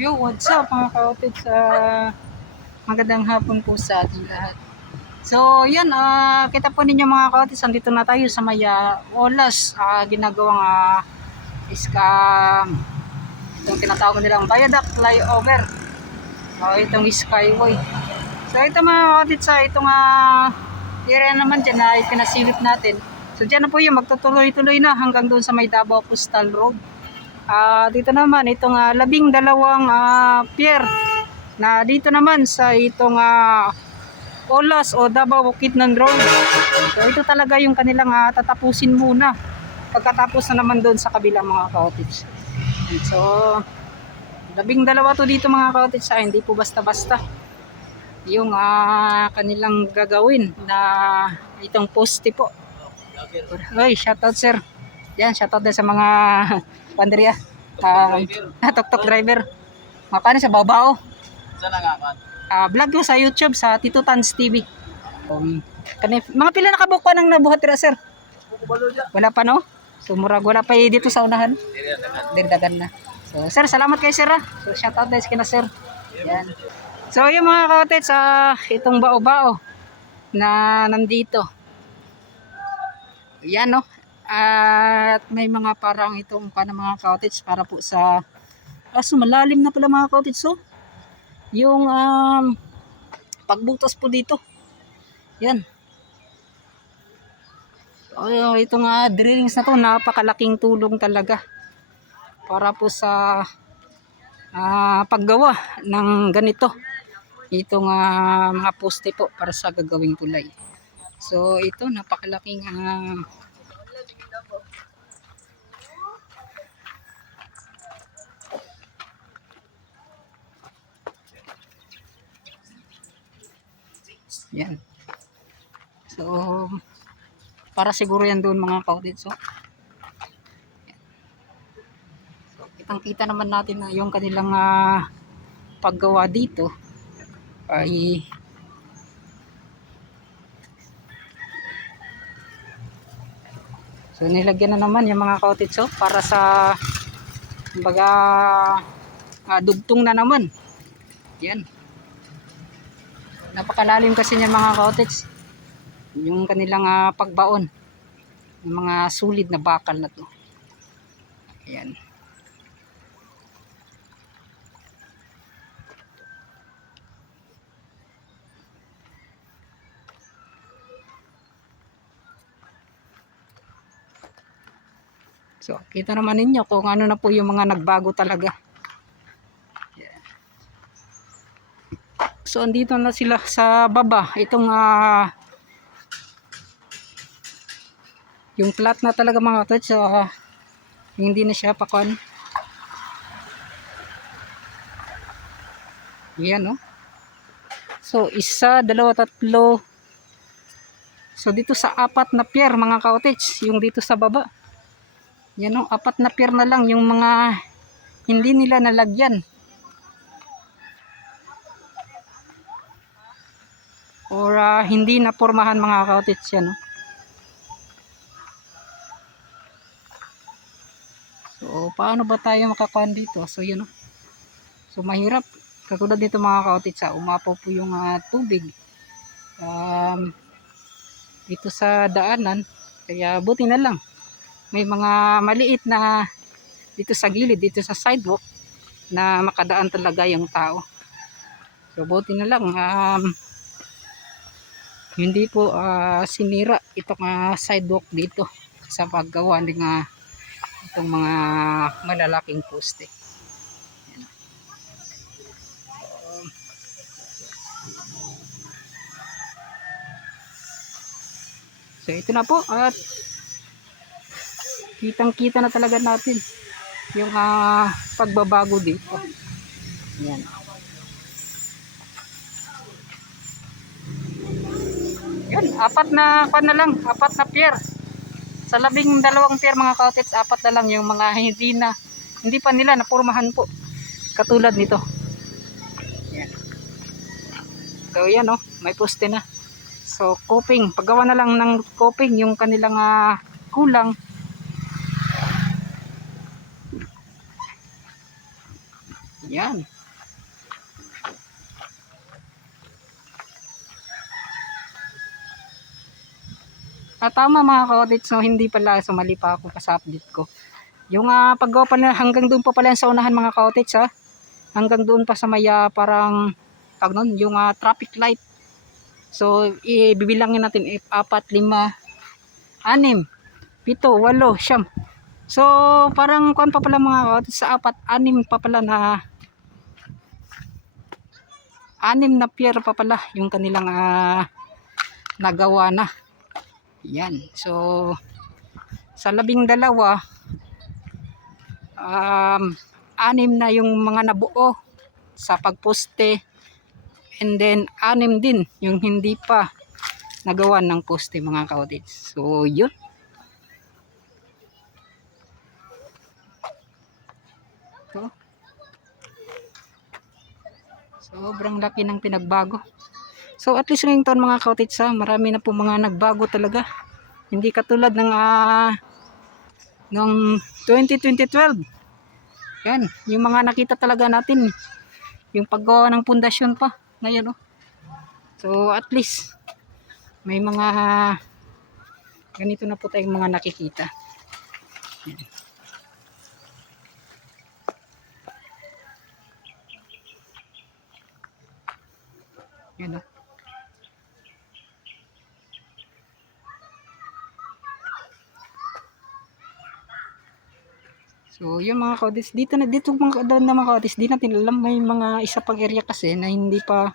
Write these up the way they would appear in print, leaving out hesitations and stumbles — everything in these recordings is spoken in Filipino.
Yo, what's up mga ka-outfit sa magandang hapon po sa ating lahat. So, yan, kita po ninyo mga ka-outfit, andito na tayo sa may Olas, ginagawang iska, itong tinatawag nilang viaduct flyover, itong skyway. So, ito mga ka-outfit sa itong area naman dyan na ipinasilip natin. So, dyan na po yung magtutuloy-tuloy na hanggang doon sa may Davao Postal Road. Dito naman itong 12 pier na dito naman sa itong Olas o Davao Bukidnon Road. So ito talaga yung kanilang tatapusin muna pagkatapos na naman doon sa kabilang mga cottage. So 12 to dito mga cottage, hindi po basta-basta yung kanilang gagawin na itong poste po. Oy, shoutout sir. Yan, shoutout din sa mga pandriya. Tok-tok driver. Paano sa Babao? Saan nangakan? Vlog ko sa YouTube sa Tito Tans TV. Mga pila nakabuko nang nabuhat ra sir? Wala pa no? So murag wala pa dito sa unahan. Dindagan na. So sir, salamat kay sir. So shoutout din kina sir. Yan. So yung mga cottage sa itong bao-bao na nandito. Yan no. At may mga parang itong mga cottage para po sa malalim na pala mga cottage. So yung pagbutas po dito. Yan. Itong drillings na to, napakalaking tulong talaga para po sa paggawa ng ganito. Itong mga poste po para sa gagawing tulay. So ito napakalaking yan. So para siguro yan doon mga cottage. So kitang-kita naman natin na yung kanilang paggawa dito ay so nilagyan na naman yung mga cottage para sa kumbaga dugtong na naman. Yan. Napakalalim kasi niyan mga cottage. Yung kanilang pagbaon ng mga sulid na bakal na to. Ayan. So, kita naman ninyo kung ano na po yung mga nagbago talaga. Yeah. So, andito na sila sa baba. Itong yung flat na talaga mga touch. Hindi na siya pakuan. Yan, no? So, isa, dalawa, tatlo. So, dito sa 4 na pier mga cottage. Yung dito sa baba. Yan o, 4 na pier na lang yung mga hindi nila nalagyan or hindi na pormahan mga cottage yan. No? So paano ba tayo makakuan dito? So yun, no? So mahirap katulad dito mga cottage, umapaw po yung tubig dito sa daanan, kaya buti na lang may mga maliit na dito sa gilid, dito sa sidewalk na makadaan talaga yung tao. So buti na lang hindi po sinira itong sidewalk dito sa paggawa ng itong mga malalaking poste. So ito na po at kitang-kita na talaga natin yung pagbabago dito. Yan. Yun, 4 na lang, 4 na pier. Sa 12 pier mga cottage, 4 na lang yung mga hindi pa nila napurmahan po. Katulad nito. Yan. So yan may poste na. So coping, paggawa na lang ng coping yung kanilang kulang. Yan. Tama mga ka-audits, so hindi pala, sumali pa ako sa update ko. Yung paggawa pa na hanggang doon pa pala sa unahan mga ka-audits ha. Hanggang doon pa sa may parang tawag nun, yung traffic light. So ibibilangin natin 4, 5, 6, 7, 8, 9. So parang kuan pa pala mga ka-audits, sa 4, 6 pa pala na 6 na pier pa pala yung kanilang nagawa na. Yan. So sa 12, 6 na yung mga nabuo sa pagposte, and then 6 din yung hindi pa nagawa ng poste mga ka-audits. So yun. Sobrang laki ng pinagbago. So at least ngayong taon mga ka-audits marami na po mga nagbago talaga. Hindi katulad ng ng 2012. Yan, yung mga nakita talaga natin, yung paggawa ng pundasyon pa ngayon So at least may mga ganito na po tayong mga nakikita. Yan. So yung mga ka-audits, dito mga doon na mga ka-audits, di natin alam, may mga isa pang area kasi na hindi pa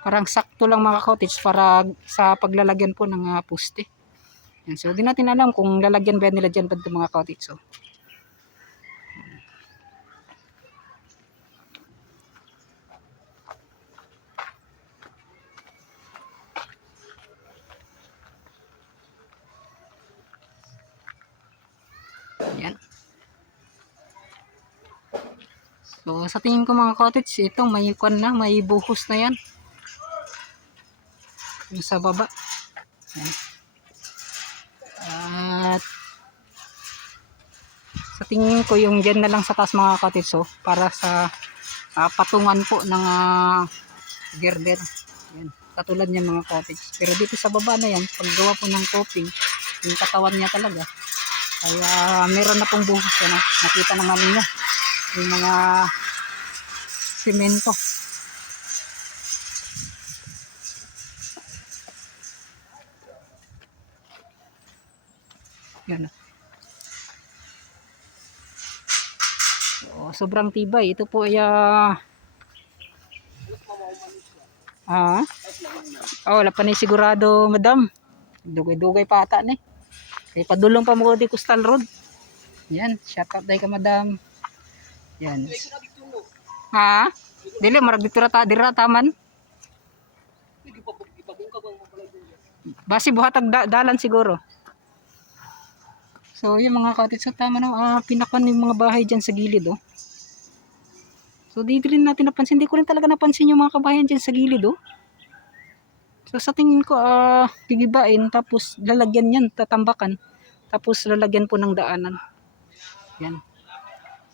parang sakto lang mga ka-audits para sa paglalagyan po ng poste. Yan. So di natin alam kung lalagyan ba nila dyan ba mga ka-audits. So yan. So sa tingin ko mga ka-audits, ito may kwan na, may buhos na yan. Yung sa baba. Yan. At sa tingin ko yung dyan na lang sa taas mga ka-audits para sa patungan po ng girder. Yan. Katulad niyan mga ka-audits. Pero dito sa baba na yan, paggawa po ng coping, yung katawan niya talaga. Kaya meron na pong buhos yan. Nakita naman ninyo yung mga simento. Yan. So, sobrang tibay. Ito po ay wala pa ni sigurado madam. Dugay-dugay pa ata ni. Kay padulong pa mo di Coastal Road. Yan, shout out day ka madam. Yan. Dili marag dito dira taman. Basi buhatag dalan siguro. So yung mga ka-audits, tama na pinakan yung mga bahay dyan sa gilid So dito rin natin napansin, hindi ko rin talaga napansin yung mga kabahayan dyan sa gilid So sa tingin ko gigibain, tapos lalagyan yan, tatambakan, tapos lalagyan po ng daanan. Yan.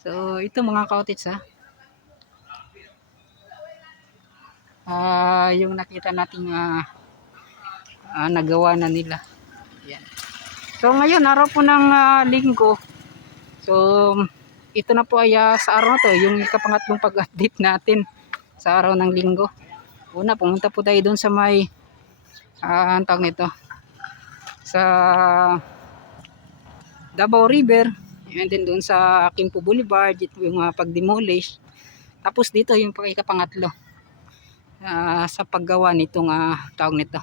So ito mga ka-audits yung nakita nating nagawa na nila. Yan. So ngayon araw po ng linggo. So ito na po ay sa araw na to, yung ikapangatlong pag-update natin sa araw ng linggo. Una, pumunta po tayo doon sa may ang tawag nito, sa Davao River, and then doon sa Quimpo Boulevard, ito yung pag-demolish. Tapos dito yung ikapangatlo sa paggawa nitong tawag nito,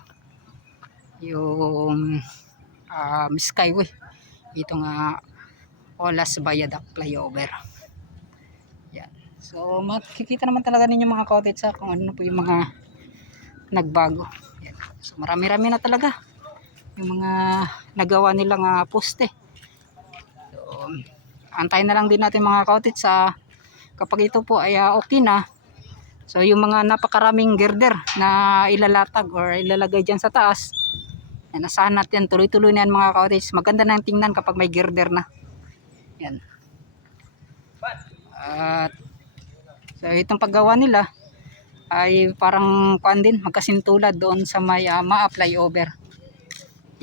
yung Skyway, itong Olas Viaduct flyover. Yan. So makikita naman talaga ninyo mga ka-audits kung ano po yung mga nagbago. Yan. So marami-rami na talaga yung mga nagawa nilang poste. So antayin na lang din natin mga ka-audits kapag ito po ay okay na. So yung mga napakaraming girder na ilalatag or ilalagay dyan sa taas, nasahan natin tuloy-tuloy na yan mga ka-audits. Maganda na tingnan kapag may girder na. Yan. At so itong paggawa nila ay parang kuan din, magkasintulad doon sa may ma-flyover.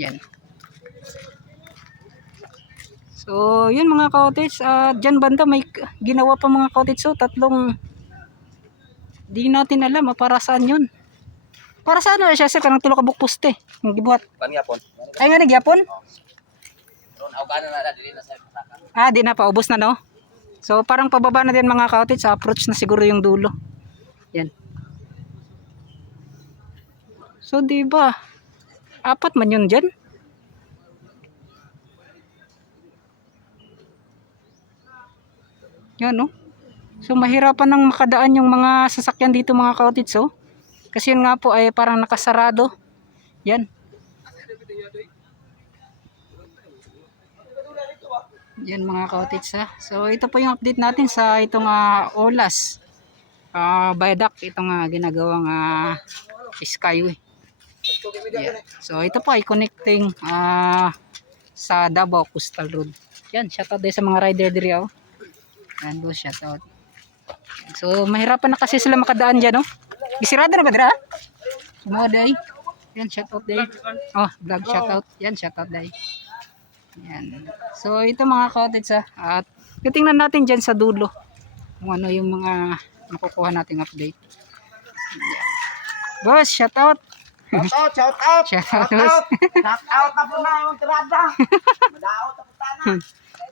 Yan. So yun mga cottage, dyan banda may ginawa pa mga cottage. So tatlong, di natin alam para saan yun. Para saan na siya, sir? Kanang tulo ka bukpuste ang gibuhat. Pangyapon. Ay nga nagyapon? Ron awganan na dili na sa pasaka. Di na, paubos na, no? So parang pababa na din mga cottage, approach na siguro yung dulo. Yan. So di ba? Apat man yun dyan. Yan, no? So mahirapan nang makadaan yung mga sasakyan dito mga cottage, oh. Kasi yun nga po ay parang nakasarado. Yan. Yan mga cottage, ha. So ito po yung update natin sa itong Olas viaduct, itong ginagawang skyway. Yan. So ito po ay connecting sa Davao Coastal Road. Yan, shoutout din sa mga rider diri, oh. Yan, boss, shoutout. So mahirapan na kasi sila makadaan dyan, no? Isirado na ba dira? Mga day. Yan, shoutout day. Oh, vlog shoutout. Yan, shoutout day. Yan. So ito mga cottage, at titingnan natin dyan sa dulo kung ano yung mga makukuha nating update. Yan. Boss, shoutout. Shout out. Shoutout, boss. Shout out na po na yung tirada. Madaot na po tanan.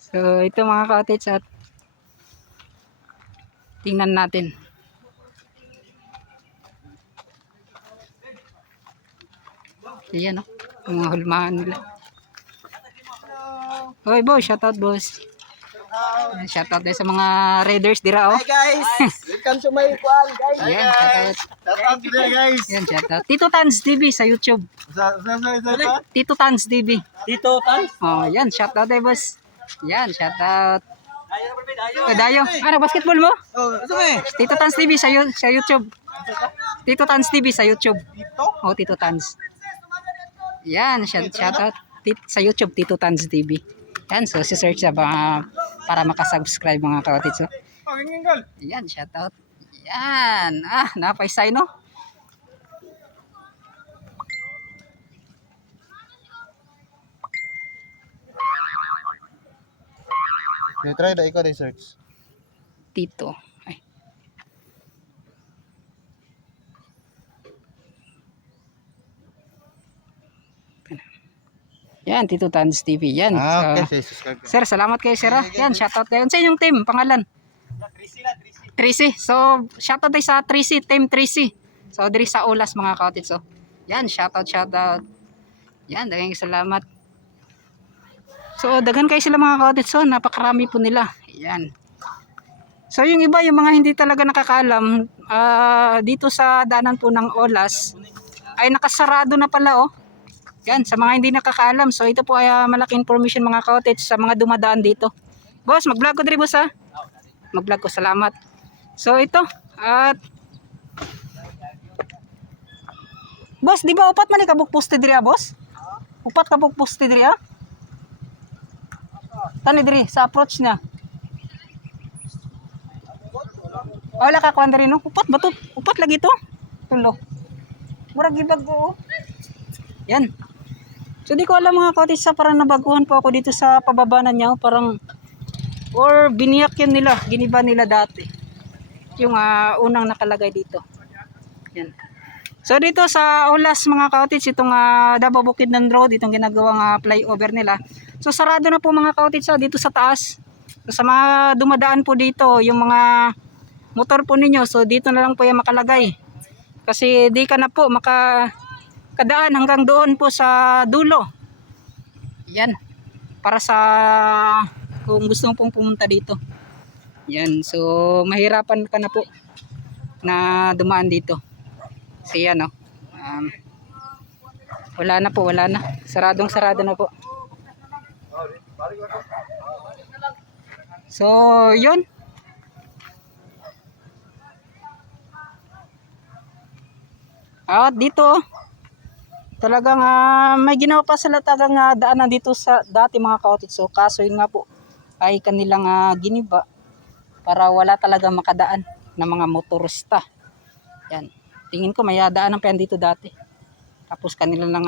So ito mga cottage, at tingnan natin. Ayan, no? Ang mga hulmahan nila. Hoy boss, shoutout boss. Shoutout din sa mga raiders dira, oh. Hi guys. Welcome to my kuan guys. Ayan, shoutout. Shout out today guys. Ayan, shoutout. Tito Tans TV sa YouTube. Sa Tito Tans TV. Tito Tan. Oh, yan, shoutout din boss. Yan, shoutout. Dayo. Ano, basketball mo? Oh, ito eh. Tito Tans TV sa YouTube. Tito Tans TV sa YouTube. Tito. Oh, Tito Tans. Yan, shoutout sa YouTube, Tito Tans TV. Yan, so si-search sa para makasubscribe mga cottage. So, yan, shoutout. Yan, napaisay, no? Try na ikaw research. Tito. Ay. Yan, Tito Tans TV. Yan. Okay, subscribe. Sir, salamat kayo, sir. Yan, shoutout kayo. Sa inyong team, pangalan? Tracy. So, shoutout tayo sa Tracy, Team Tracy. So, diri sa Olas mga cottage. So, yan, shoutout. Yan, daghang salamat. So, daghan kayo sila mga cottage. So, napakarami po nila. Yan. So, yung iba, yung mga hindi talaga nakakaalam, dito sa daanan po ng Olas, ay nakasarado na pala, oh. Yan, sa mga hindi nakakaalam. So, ito po ay malaking information mga cottage sa mga dumadaan dito. Boss, mag-vlog ko diri, boss, ha? Mag-vlog ko, salamat. So, ito. At, boss, di ba upat man ikabukposte diri, boss? Upat kabukposte diri, ha? Tani diri, sa approach niya. Wala ka kuan diri, no? Upat ba to? Upat lagi to? Tulo. Murag gibag ko, oh. Yan. So di ko alam mga cottage, sa parang nabaguhan po ako dito sa pababanan niya, parang or biniyak yan nila, giniba nila dati yung unang nakalagay dito. Yan. So dito sa Olas mga cottage, itong Davao Bukidnon Road, itong ginagawang flyover nila. So sarado na po mga cottage dito sa taas. So, sa mga dumadaan po dito, yung mga motor po ninyo, so dito na lang po yung makalagay. Kasi di ka na po kadaan hanggang doon po sa dulo. Yan. Para sa kung gusto mo pong pumunta dito. Yan. So mahirapan ka na po na dumaan dito. So yan, no. Wala na po, wala na. Sarado na po. So yun. At dito talagang may ginawa pa sila tagang daanan dito sa dati mga cottage. So kaso yun nga po ay kanilang giniba. para wala talaga makadaan ng mga motorista. Yan. Tingin ko may daanan pa yan dito dati. Tapos kanila lang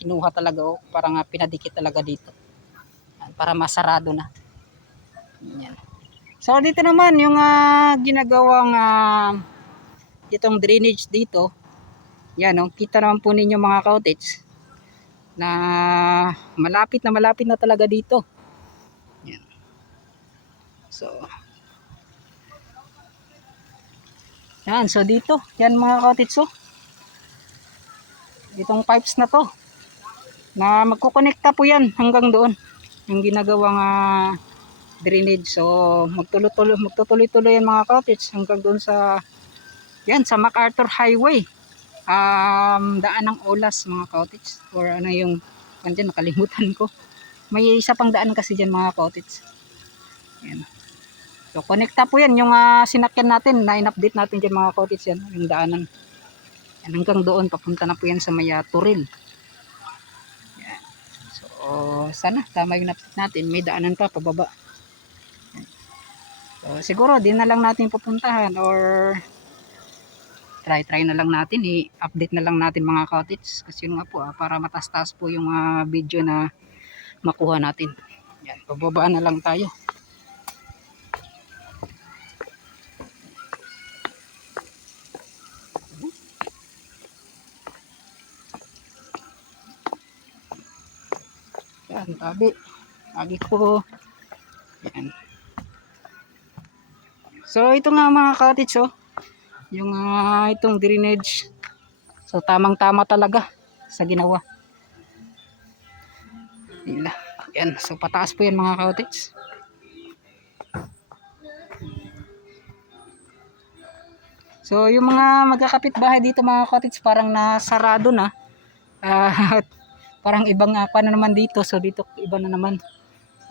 kinuha talaga parang pinadikit talaga dito. Yan, para masarado na. Yan. So dito naman yung ginagawang itong drainage dito. Yan, kita naman po ninyo mga cottage na malapit na talaga dito. Yan. So yan, so dito, yan mga cottage itong pipes na to na magkukonekta po yan hanggang doon yung ginagawang drainage. So magtutuloy-tuloy yan mga cottage hanggang doon sa yan sa MacArthur Highway, daan ng Olas mga cottage, or ano yung dyan, nakalimutan ko, may isa pang daan kasi dyan mga cottage. Yan. So konekta po yan yung sinakyan natin na in-update natin dyan mga cottage, yan yung daanan yan, hanggang doon papunta na po yan sa may Turil. Yan. So sana tama yung update natin, may daanan pa pababa. So siguro din na lang natin pupuntahan, or try na lang natin, i-update na lang natin mga cottage, kasi yun nga po para matastas po yung video na makuha natin. Yan, pababa na lang tayo. Yan, tabi ko. Yan. So ito nga mga cottage yung itong drainage. So tamang-tama talaga sa ginawa nila. Yan, so pataas po yan mga cottage. So yung mga magkakapit bahay dito mga cottage parang nasarado na. Parang ibang pa na naman dito. So dito iba na naman.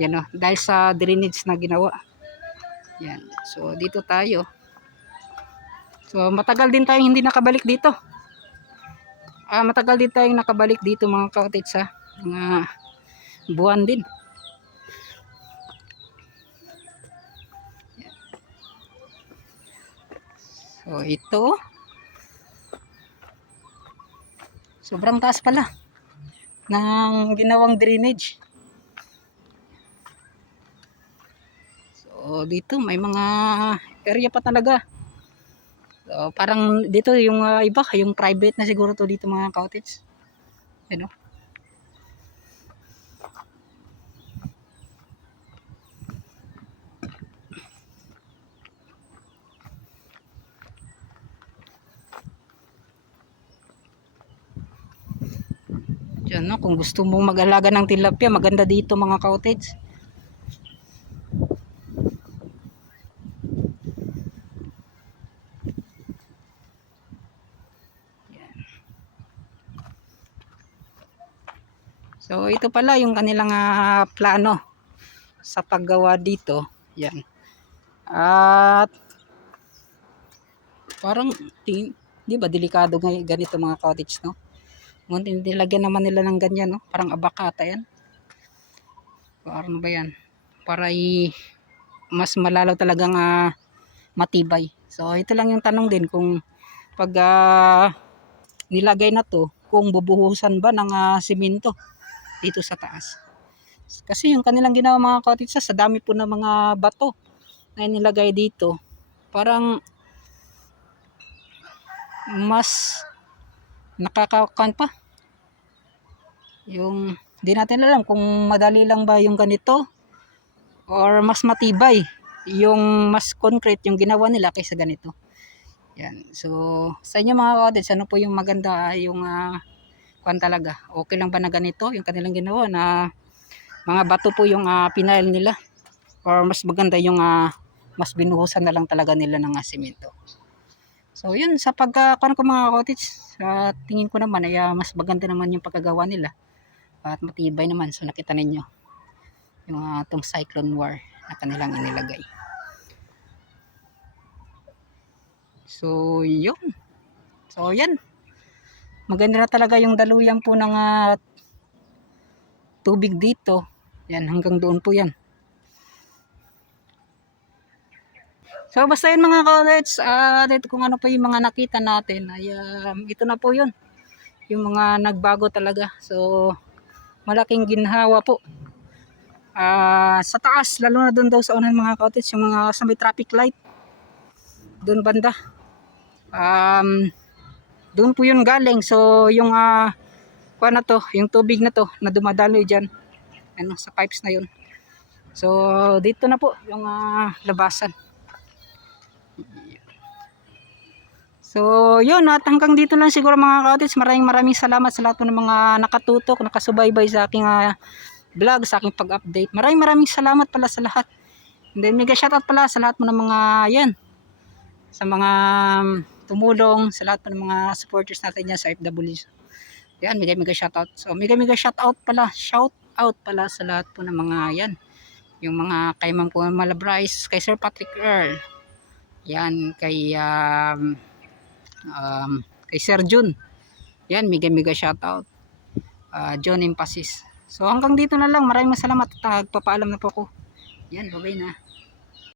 Yan dahil sa drainage na ginawa. Yan. So dito tayo. So matagal din tayong hindi nakabalik dito. Matagal din tayong nakabalik dito mga cottage mga buwan din. Yan. So ito sobrang taas pala ng ginawang drainage. So dito may mga area pa talaga. So, parang dito yung iba, yung private na siguro to dito mga cottage. Ano? Diyan kung gusto mong mag-alaga ng tilapia, maganda dito mga cottage. So ito pala yung kanilang plano sa paggawa dito. Yan. At parang di ba delikado ganito mga cottage Ngunit nilagyan naman nila ng ganyan parang abakata yan. Parang ba yan? Para mas malalaw talagang matibay. So ito lang yung tanong din kung pag nilagay na to, kung bubuhusan ba ng simento dito sa taas. Kasi yung kanilang ginawa mga cottage sa dami po ng mga bato na nilagay dito, parang mas nakakakan pa. Yung di natin alam kung madali lang ba yung ganito or mas matibay yung mas concrete yung ginawa nila kaysa ganito. Yan. So sa inyo mga cottage, ano po yung maganda yung kwan talaga, okay lang ba na ganito yung kanilang ginawa na mga bato po yung pinail nila, or mas maganda yung mas binuhusan na lang talaga nila ng simento. So yun, sa pagkuhan ko mga cottage, tingin ko naman ay mas maganda naman yung pagkagawa nila at matibay naman. So nakita ninyo yung itong cyclone wire na kanilang inilagay. So yun, so yan, maganda na talaga yung daluyan po ng tubig dito. Yan, hanggang doon po yan. So basta yun mga college, dito kung ano pa yung mga nakita natin, ay ito na po yun. Yung mga nagbago talaga. So malaking ginhawa po. Sa taas, lalo na doon daw sa unahan mga college, yung mga sa may traffic light. Doon banda. Doon po yun galing. So yung kuha na to, yung tubig na to na dumadaloy dyan, ano, sa pipes na yun. So dito na po yung labasan. So yun, at hanggang dito lang siguro mga ka-otis. Maraming salamat sa lahat po ng mga nakatutok, nakasubaybay sa aking vlog, sa aking pag-update. Maraming salamat pala sa lahat. And then mega shoutout pala sa lahat mo ng mga yan, sa mga tumulong, sa lahat po ng mga supporters natin dyan sa FW. Yan, mega shoutout. So mega shoutout pala sa lahat po ng mga yan, yung mga kay Ma'am po Malabrais, kay Sir Patrick Earl, yan, kay Sir Jun, yan, mega shoutout. John Emphasis. So hanggang dito na lang, maraming salamat at papaalam na po ako. Yan, bye-bye na.